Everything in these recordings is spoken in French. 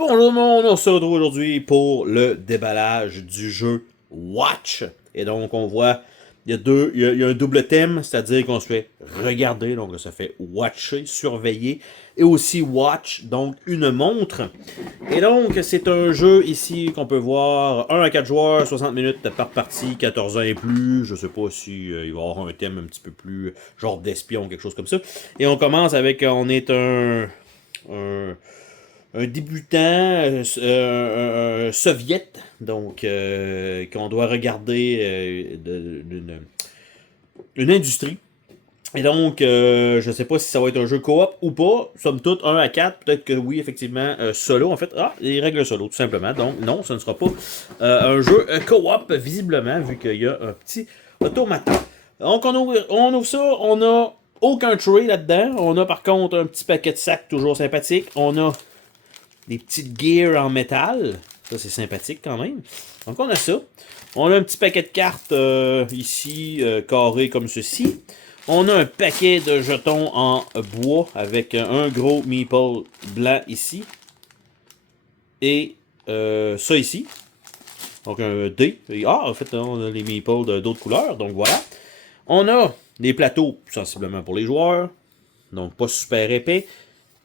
Bonjour tout le monde, on se retrouve aujourd'hui pour le déballage du jeu Watch. Et donc on voit, il y a un double thème, c'est-à-dire qu'on se fait regarder, donc ça fait watcher, surveiller, et aussi watch, donc une montre. Et donc c'est un jeu ici qu'on peut voir 1 à 4 joueurs, 60 minutes par partie, 14 ans et plus. Je sais pas si il va y avoir un thème un petit peu plus genre d'espion, quelque chose comme ça. Et on commence avec, on est un débutant soviète, donc qu'on doit regarder une industrie. Et donc, je ne sais pas si ça va être un jeu coop ou pas. Somme toute, 1 à 4, peut-être que oui, effectivement, solo. En fait, les règles solo, tout simplement. Donc, non, ce ne sera pas un jeu coop, visiblement, vu qu'il y a un petit automaton. Donc, on ouvre ça, on a aucun tray là-dedans. On a par contre un petit paquet de sacs toujours sympathique. On a des petites gears en métal. Ça, c'est sympathique quand même. Donc, on a ça. On a un petit paquet de cartes ici, carré comme ceci. On a un paquet de jetons en bois avec un gros meeple blanc ici. Et ça ici. Donc, un dé. En fait, on a les meeples d'autres couleurs. Donc, voilà. On a des plateaux sensiblement pour les joueurs. Donc, pas super épais.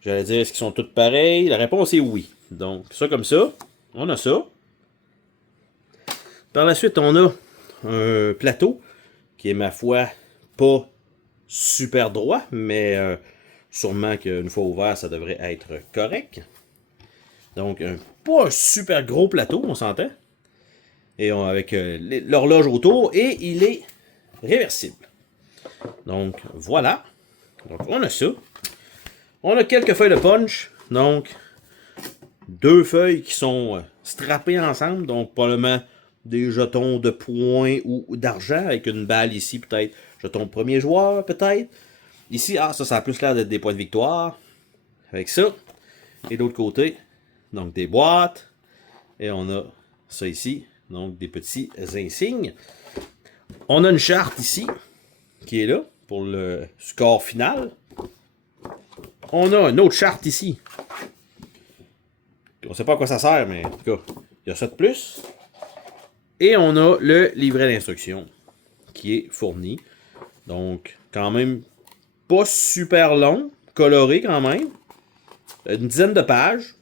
J'allais dire, est-ce qu'ils sont tous pareils? La réponse est oui. Donc, ça comme ça. On a ça. Par la suite, on a un plateau qui est, ma foi, pas super droit, mais sûrement qu'une fois ouvert, ça devrait être correct. Donc, pas un super gros plateau, on s'entend. Et avec l'horloge autour, et il est réversible. Donc, voilà. Donc, on a ça. On a quelques feuilles de punch. Donc, 2 feuilles qui sont strappées ensemble. Donc, probablement des jetons de points ou d'argent avec une balle ici, peut-être. Jeton premier joueur, peut-être. Ici, ça a plus l'air d'être des points de victoire. Avec ça. Et de l'autre côté, donc des boîtes. Et on a ça ici. Donc, des petits insignes. On a une charte ici, qui est là, pour le score final. On a une autre charte ici. On ne sait pas à quoi ça sert, mais en tout cas, il y a ça de plus. Et on a le livret d'instruction qui est fourni. Donc, quand même, pas super long, coloré quand même. Une dizaine de pages,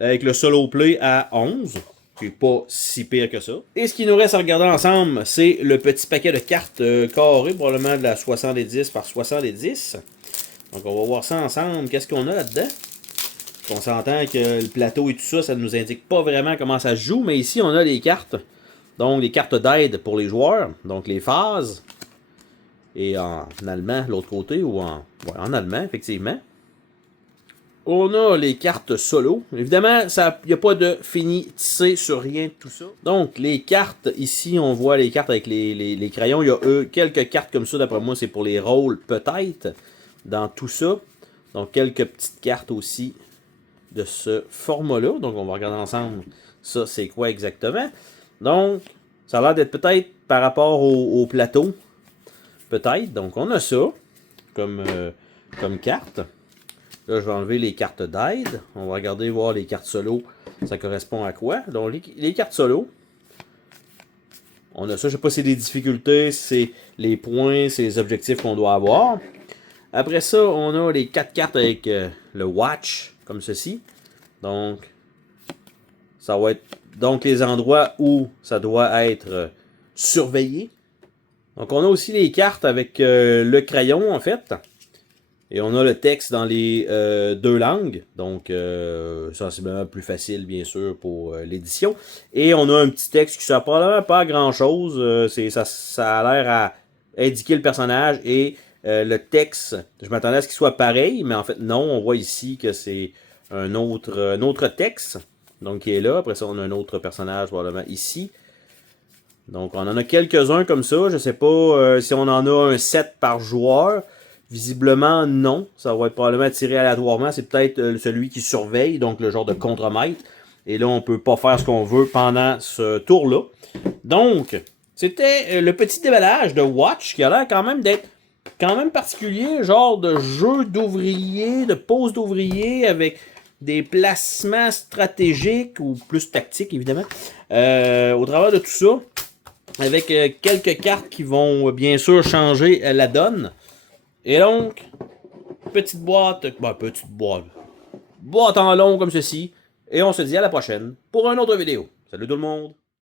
avec le solo play à 11, qui n'est pas si pire que ça. Et ce qui nous reste à regarder ensemble, c'est le petit paquet de cartes carrées, probablement de la 70 par 70. Donc, on va voir ça ensemble. Qu'est-ce qu'on a là-dedans? On s'entend que le plateau et tout ça, ça ne nous indique pas vraiment comment ça se joue, mais ici, on a les cartes. Donc, les cartes d'aide pour les joueurs. Donc, les phases. Et en allemand, l'autre côté, ou en allemand, effectivement. On a les cartes solo. Évidemment, il n'y a pas de fini tissé sur rien de tout ça. Donc, les cartes, ici, on voit les cartes avec les crayons. Il y a quelques cartes comme ça, d'après moi, c'est pour les rôles, peut-être, dans tout ça. Donc, quelques petites cartes aussi de ce format-là. Donc, on va regarder ensemble ça, c'est quoi exactement. Donc, ça a l'air d'être peut-être par rapport au plateau. Peut-être. Donc, on a ça comme carte. Là, je vais enlever les cartes d'aide. On va regarder, voir les cartes solo. Ça correspond à quoi? Donc, les cartes solo. On a ça. Je ne sais pas si c'est des difficultés, si c'est les points, c'est les objectifs qu'on doit avoir. Après ça, on a les 4 cartes avec le watch, comme ceci. Donc, ça va être donc les endroits où ça doit être surveillé. Donc, on a aussi les cartes avec le crayon, en fait. Et on a le texte dans les 2 langues. Donc, sensiblement plus facile, bien sûr, pour l'édition. Et on a un petit texte qui ne sert probablement pas à grand-chose. Ça a l'air à indiquer le personnage et le texte. Je m'attendais à ce qu'il soit pareil, mais en fait, non. On voit ici que c'est un autre texte. Donc, qui est là. Après ça, on a un autre personnage, probablement ici. Donc, on en a quelques-uns comme ça. Je ne sais pas si on en a un 7 par joueur. Visiblement, non. Ça va être probablement tiré aléatoirement. C'est peut-être celui qui surveille, donc le genre de contremaître. Et là, on ne peut pas faire ce qu'on veut pendant ce tour-là. Donc, c'était le petit déballage de Watch qui a l'air quand même d'être quand même particulier. Genre de jeu d'ouvrier, de pose d'ouvrier avec des placements stratégiques ou plus tactiques, évidemment, au travers de tout ça, avec quelques cartes qui vont bien sûr changer la donne. Et donc, petite boîte en long comme ceci, et on se dit à la prochaine pour une autre vidéo. Salut tout le monde!